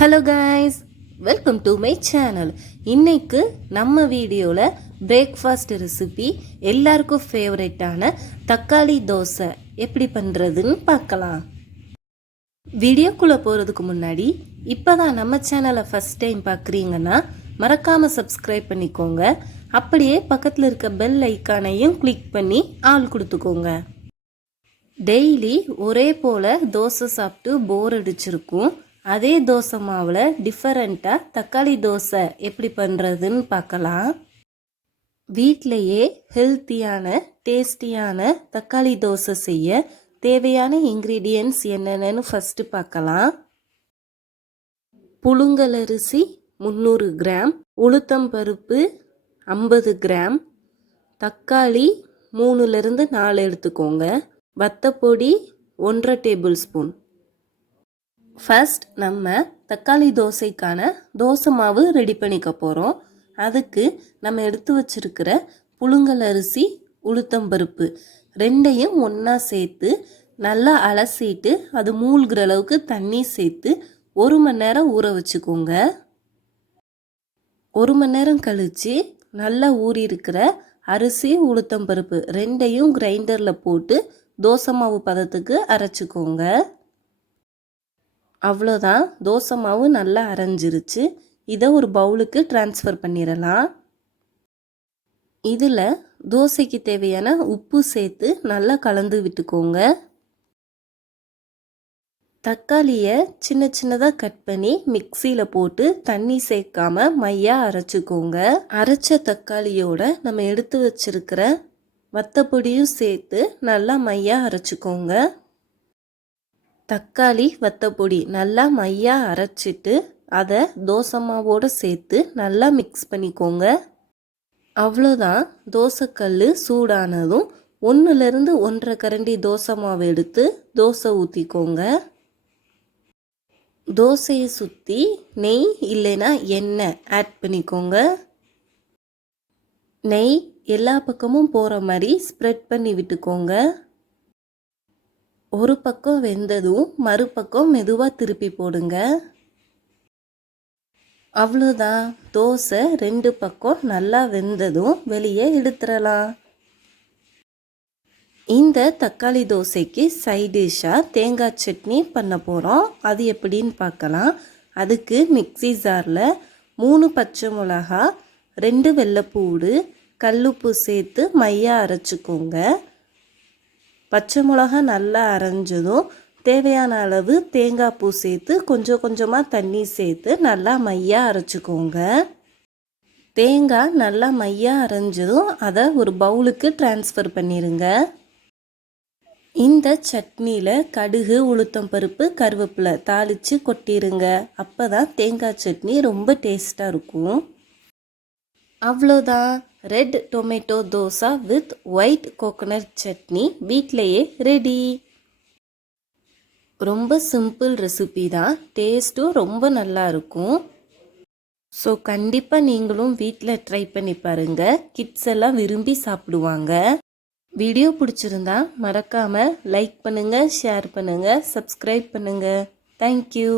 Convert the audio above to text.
Hello guys, welcome to my channel. இன்னைக்கு நம்ம வீடியோவில் பிரேக்ஃபாஸ்ட் ரெசிபி எல்லாருக்கும் ஃபேவரட்டான தக்காளி தோசை எப்படி பண்ணுறதுன்னு பார்க்கலாம். வீடியோக்குள்ளே போகிறதுக்கு முன்னாடி இப்போ தான் நம்ம சேனலை ஃபஸ்ட் டைம் பார்க்குறீங்கன்னா மறக்காமல் சப்ஸ்கிரைப் பண்ணிக்கோங்க. அப்படியே பக்கத்தில் இருக்க பெல் ஐக்கானையும் கிளிக் பண்ணி ஆள் கொடுத்துக்கோங்க. டெய்லி ஒரே போல் தோசை சாப்பிட்டு போர் அடிச்சிருக்கும். அதே தோசை மாவில் டிஃபரெண்ட்டாக தக்காளி தோசை எப்படி பண்ணுறதுன்னு பார்க்கலாம். வீட்டிலையே ஹெல்த்தியான டேஸ்டியான தக்காளி தோசை செய்ய தேவையான இன்க்ரீடியன்ட்ஸ் என்னென்னு ஃபஸ்ட்டு பார்க்கலாம். புழுங்கலரிசி 300 கிராம், உளுத்தம்பருப்பு 50 கிராம், தக்காளி 3லேருந்து 4 எடுத்துக்கோங்க, வத்தப்பொடி 1/2 டேபிள் ஸ்பூன். ஃபர்ஸ்ட் நம்ம தக்காளி தோசைக்கான தோசை மாவு ரெடி பண்ணிக்க போகிறோம். அதுக்கு நம்ம எடுத்து வச்சிருக்கிற புழுங்கல் அரிசி, உளுத்தம்பருப்பு ரெண்டையும் ஒன்றா சேர்த்து நல்லா அலசிட்டு அது மூழ்கிற அளவுக்கு தண்ணி சேர்த்து 1 மணி நேரம் ஊற வச்சுக்கோங்க. 1 மணி நேரம் கழித்து நல்லா ஊறி இருக்கிற அரிசி, உளுத்தம்பருப்பு ரெண்டையும் கிரைண்டரில் போட்டு தோசை மாவு பதத்துக்கு அரைச்சிக்கோங்க. அவ்வளோதான், தோசை மாவு நல்லா அரைஞ்சிருச்சு. இதை ஒரு பவுலுக்கு ட்ரான்ஸ்ஃபர் பண்ணிடலாம். இதில் தோசைக்கு தேவையான உப்பு சேர்த்து நல்லா கலந்து விட்டுக்கோங்க. தக்காளியை சின்ன சின்னதாக கட் பண்ணி மிக்சியில் போட்டு தண்ணி சேர்க்காம மையாக அரைச்சிக்கோங்க. அரைச்ச தக்காளியோட நம்ம எடுத்து வச்சிருக்கிற வத்தப்பொடியும் சேர்த்து நல்லா மையாக அரைச்சிக்கோங்க. தக்காளி வத்தப்பொடி நல்லா மையாக அரைச்சிட்டு அதை தோசை மாவோடு சேர்த்து நல்லா மிக்ஸ் பண்ணிக்கோங்க. அவ்வளோதான், தோசைக்கல் சூடானதும் 1லேருந்து 1.5 கரண்டி தோசை மாவு எடுத்து தோசை ஊற்றிக்கோங்க. தோசையை சுற்றி நெய் இல்லைன்னா எண்ணெய் ஆட் பண்ணிக்கோங்க. நெய் எல்லா பக்கமும் போகிற மாதிரி ஸ்ப்ரெட் பண்ணி விட்டுக்கோங்க. ஒரு பக்கம் வெந்ததும் மறுபக்கம் மெதுவாக திருப்பி போடுங்க. அவ்வளோதான், தோசை 2 பக்கம் நல்லா வெந்ததும் வெளியே எடுத்துடலாம். இந்த தக்காளி தோசைக்கு சைட் டிஷ்ஷாக தேங்காய் சட்னி பண்ண போகிறோம். அது எப்படின்னு பார்க்கலாம். அதுக்கு மிக்ஸி ஜாரில் 3 பச்சை மிளகா, 2 வெள்ளைப்பூடு, கல்லுப்பு சேர்த்து மையாக அரைச்சிக்கோங்க. பச்சை மிளகா நல்லா அரைஞ்சதும் தேவையான அளவு தேங்காய் பூ சேர்த்து கொஞ்சம் கொஞ்சமாக தண்ணி சேர்த்து நல்லா மையாக அரைச்சிக்கோங்க. தேங்காய் நல்லா மையாக அரைஞ்சதும் அதை ஒரு பவுலுக்கு ட்ரான்ஸ்ஃபர் பண்ணிடுங்க. இந்த சட்னியில் கடுகு, உளுத்தம்பருப்பு, கருவேப்பிலை தாளித்து கொட்டிடுங்க. அப்போ தான் தேங்காய் சட்னி ரொம்ப டேஸ்ட்டாக இருக்கும். அவ்வளோதான், red tomato dosa with white coconut chutney வீட்டிலையே ரெடி. ரொம்ப சிம்பிள் ரெசிபி தான், டேஸ்ட்டும் ரொம்ப நல்லா இருக்கும். ஸோ கண்டிப்பாக நீங்களும் வீட்டில் ட்ரை பண்ணி பாருங்கள். கிட்ஸ் எல்லாம் விரும்பி சாப்பிடுவாங்க. வீடியோ பிடிச்சிருந்தா மறக்காமல் லைக் பண்ணுங்கள், ஷேர் பண்ணுங்கள், சப்ஸ்கிரைப் பண்ணுங்கள். தேங்க்யூ.